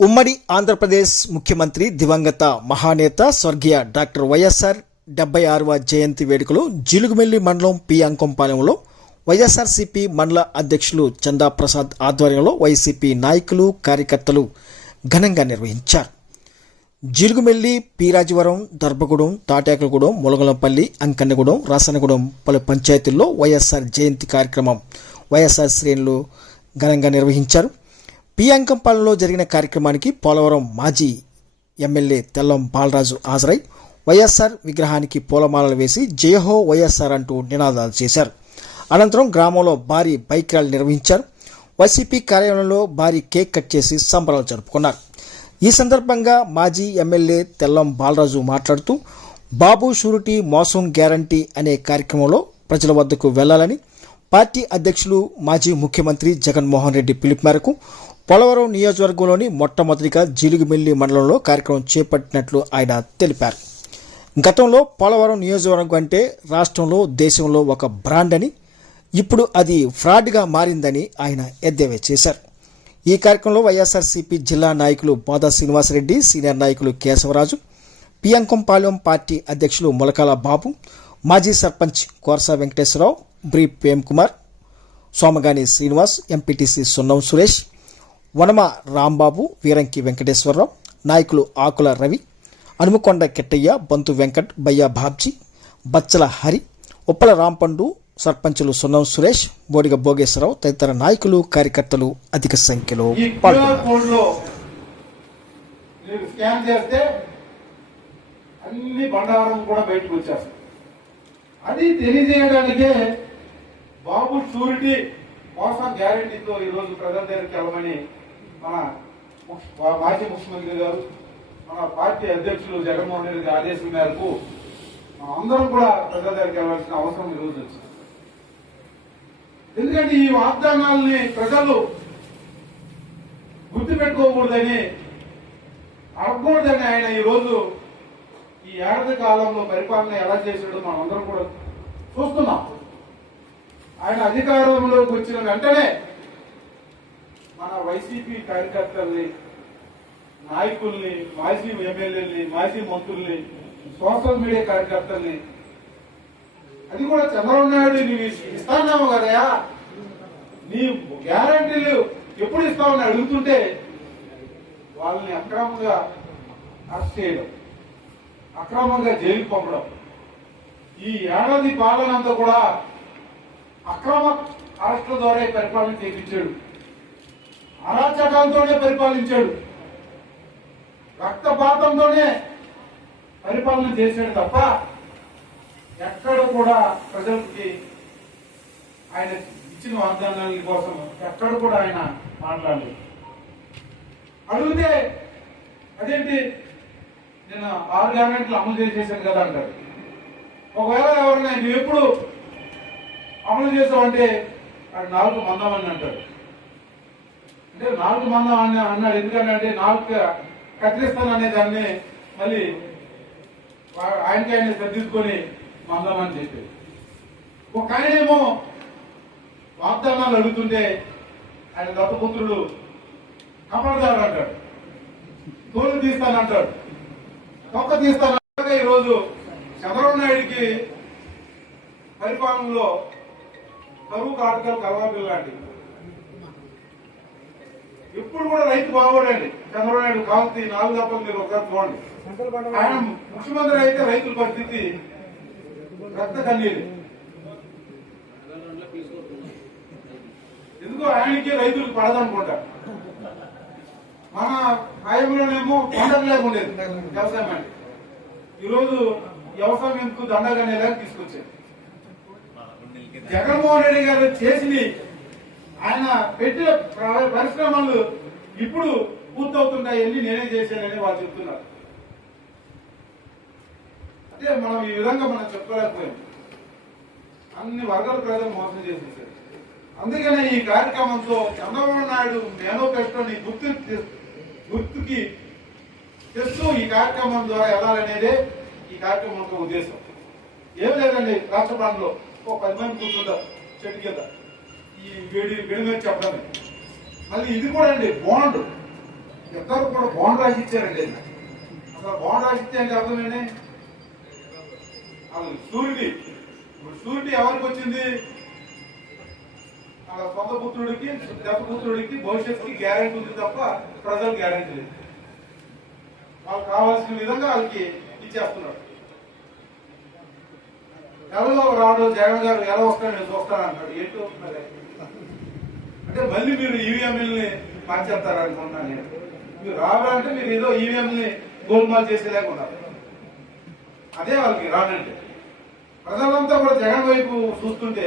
ఉమ్మడి ఆంధ్రప్రదేశ్ ముఖ్యమంత్రి దివంగత మహానేత స్వర్గీయ డాక్టర్ వైఎస్ఆర్ డెబ్బై ఆరవ జయంతి వేడుకలు జిలుగుమెల్లి మండలం పి అంకంపాలెంలో వైఎస్ఆర్సీపీ మండల అధ్యక్షులు చందా ప్రసాద్ ఆధ్వర్యంలో వైసీపీ నాయకులు కార్యకర్తలు ఘనంగా నిర్వహించారు. జిలుగుమెల్లి పీరాజవరం దర్భగూడెం తాటాకలగూడెం ములగలంపల్లి అంకన్నగూడెం రాసనగూడెం పలు పంచాయతీల్లో వైఎస్ఆర్ జయంతి కార్యక్రమం వైఎస్ఆర్ శ్రేణులు ఘనంగా నిర్వహించారు. పియాంకం అంకంపాలెంలో జరిగిన కార్యక్రమానికి పోలవరం మాజీ ఎమ్మెల్యే తెల్లం బాలరాజు హాజరై వైఎస్ఆర్ విగ్రహానికి పూలమాలలు వేసి జయహో వైఎస్ఆర్ అంటూ నినాదాలు చేశారు. అనంతరం గ్రామంలో భారీ బైక్ ర్యాలీ నిర్వహించారు. వైసీపీ కార్యాలయంలో భారీ కేక్ కట్ చేసి సంబరాలు జరుపుకున్నారు. ఈ సందర్భంగా మాజీ ఎమ్మెల్యే తెల్లం బాలరాజు మాట్లాడుతూ బాబు షూరిటీ మోసం గ్యారంటీ అనే కార్యక్రమంలో ప్రజల వద్దకు వెళ్ళాలని పార్టీ అధ్యక్షులు మాజీ ముఖ్యమంత్రి జగన్మోహన్ రెడ్డి పిలుపు మేరకు పోలవరం నియోజకవర్గంలోని మొట్టమొదటిగా జిలుగుమిల్లి మండలంలో కార్యక్రమం చేపట్టినట్లు ఆయన తెలిపారు. గతంలో పోలవరం నియోజకవర్గం అంటే రాష్ట్రంలో దేశంలో ఒక బ్రాండ్ అని ఇప్పుడు అది ఫ్రాడ్గా మారిందని ఆయన ఎద్దేవా చేశారు. ఈ కార్యక్రమంలో వైఎస్ఆర్సీపీ జిల్లా నాయకులు బోదా శ్రీనివాసరెడ్డి సీనియర్ నాయకులు కేశవరాజు పియంకంపాలెం పార్టీ అధ్యక్షులు మొలకాల బాబు మాజీ సర్పంచ్ కోరసా వెంకటేశ్వరరావు బ్రీ ప్రేమ్ కుమార్ సోమగాని శ్రీనివాస్ ఎంపీటీసీ సున్నం సురేష్ వనమ రాంబాబు వీరంకి వెంకటేశ్వరరావు నాయకులు ఆకుల రవి అనుమకొండ కెట్టయ్య బంతు వెంకట్ బయ్య బాబ్జీ బచ్చల హరి ఉప్పల రాంపండు సర్పంచులు సున్నం సురేష్ బోడిగ భోగేశ్వరరావు తదితర నాయకులు కార్యకర్తలు అధిక సంఖ్యలో అన్ని బండారం కూడా బయటకు వచ్చేస్తాయి. అది తెలియజేయడానికే బాబు షూరిటీ మోసం గ్యారెంటీతో ఈరోజు ప్రజల దగ్గరికి వెళ్ళమని మన మాజీ ముఖ్యమంత్రి గారు మన పార్టీ అధ్యక్షులు జగన్మోహన్ రెడ్డి ఆదేశం మేరకు అందరం కూడా ప్రజల దగ్గరికి వెళ్ళాల్సిన అవసరం ఈరోజు వచ్చింది. ఎందుకంటే ఈ వాగ్దానాల్ని ప్రజలు గుర్తుపెట్టుకోకూడదని అడగకూడదని ఆయన ఈ రోజు ఈ ఏడాది కాలంలో పరిపాలన ఎలా చేశాడో మనం అందరం కూడా చూస్తున్నాం. ఆయన అధికారంలోకి వచ్చిన వెంటనే వైసీపీ కార్యకర్తల్ని నాయకుల్ని మాజీ ఎమ్మెల్యేని మాజీ మంత్రుల్ని సోషల్ మీడియా కార్యకర్తల్ని అది కూడా చంద్రబాబు నాయుడు నీవు ఇస్తాన్నావు కదయా? నీ గ్యారంటీలు ఎప్పుడు ఇస్తామని అడుగుతుంటే వాళ్ళని అక్రమంగా అరెస్ట్ చేయడం అక్రమంగా జైలు పంపడం ఈ ఏడాది పాలన అంతా కూడా అక్రమ అరెస్టుల ద్వారా పరిపాలన చేయించాడు అరాచకాలతోనే పరిపాలించాడు. రక్తపాతంతోనే పరిపాలన చేశాడు తప్ప ఎక్కడ కూడా ప్రజలకి ఆయన ఇచ్చిన వాగ్దానాల కోసం ఎక్కడ కూడా ఆయన మాట్లాడలేదు. అడిగితే అదేంటి? నేను ఆరు గ్యారెంట్లు అమలు చేసేసాను కదా అంటారు. ఒకవేళ ఎవరైనా ఎప్పుడు అమలు చేసావంటే అది నాలుగు మందం అంటారు. అంటే నాలుగు మందం అని అన్నాడు. ఎందుకంటే నాలుగు కత్తిరిస్తాను అనే దాన్ని మళ్ళీ ఆయనకి ఆయన సర్దిద్దుకొని మందం అని చెప్పి ఒక ఆయనేమో వాగ్దానాలు అడుగుతుంటే ఆయన దత్తపుత్రుడు కమలదారు అంటాడు. తోలు తీస్తానంటాడు తొక్క తీస్తాను ఈరోజు చంద్రబాబు నాయుడికి పరిపాలనలో కరువు కాటకాలు కలవాపిల్ల ఎప్పుడు కూడా రైతు బాగోడండి. చంద్రబాబు నాయుడు నాలుగు దప్పలు మీరు ఒకసారి చూడండి. ఆయన ముఖ్యమంత్రి అయితే రైతుల పరిస్థితి రక్త కన్నీరు. ఎందుకో ఆయనకి రైతులకు పడదనుకుంటా. మన హయాంలోనేమో పండగ లేకుండేది వ్యవసాయం అంటే. ఈరోజు వ్యవసాయం ఎందుకు దండగానేలా తీసుకొచ్చారు. జగన్మోహన్ రెడ్డి గారు చేసి ఆయన పెట్టిన ప్ర- పరిశ్రమలు ఇప్పుడు పూర్తవుతున్నాయని నేనే చేశానని వాళ్ళు చెప్తున్నారు. అంటే మనం ఈ విధంగా మనం చెప్పుకోలేకపోయాం అన్ని వర్గాల ప్రజలు మోసం చేసేసారు. అందుకనే ఈ కార్యక్రమంతో చంద్రబాబు నాయుడు మేనోఫెస్టోని గుర్తు గుర్తుకి తెస్తూ ఈ కార్యక్రమం ద్వారా వెళ్ళాలనేదే ఈ కార్యక్రమం యొక్క ఉద్దేశం. ఏం లేదండి రాష్ట్ర ఒక పది మంది కూర్చుంటారు చెట్టు కింద. ఈ వేడి వేడి మీద మళ్ళీ ఇది కూడా అండి బాండ్. ఇద్దరు కూడా బాండ్ రాసి ఇచ్చారండి అసలు బాండ్ రాసి ఇచ్చే అంటే అర్థమేంటి అసలు సూర్యుడి ఇప్పుడు సూర్యుడి ఎవరికి వచ్చింది? అలా సొంత పుత్రుడికి దత్త భవిష్యత్తుకి గ్యారెంటీ ఉంది తప్ప ప్రజలు గ్యారెంటీ లేదు. వాళ్ళకి కావాల్సిన విధంగా వాళ్ళకి ఇచ్చేస్తున్నాడు ఎవరో రాడు జగన్ గారు ఎలా వస్తాడు నేను చూస్తాను అంటాడు. ఏంటి వస్తున్నారు అంటే మళ్ళీ మీరు ఈవీఎంఎల్ని మార్చేస్తారు అనుకుంటున్నాను నేను. మీరు రావాలంటే మీరు ఏదో ఈవీఎంని గోల్మాల్ చేసేలాగా ఉన్నారు అదే వాళ్ళకి రానంటే. ప్రజలంతా కూడా జగన్ వైపు చూస్తుంటే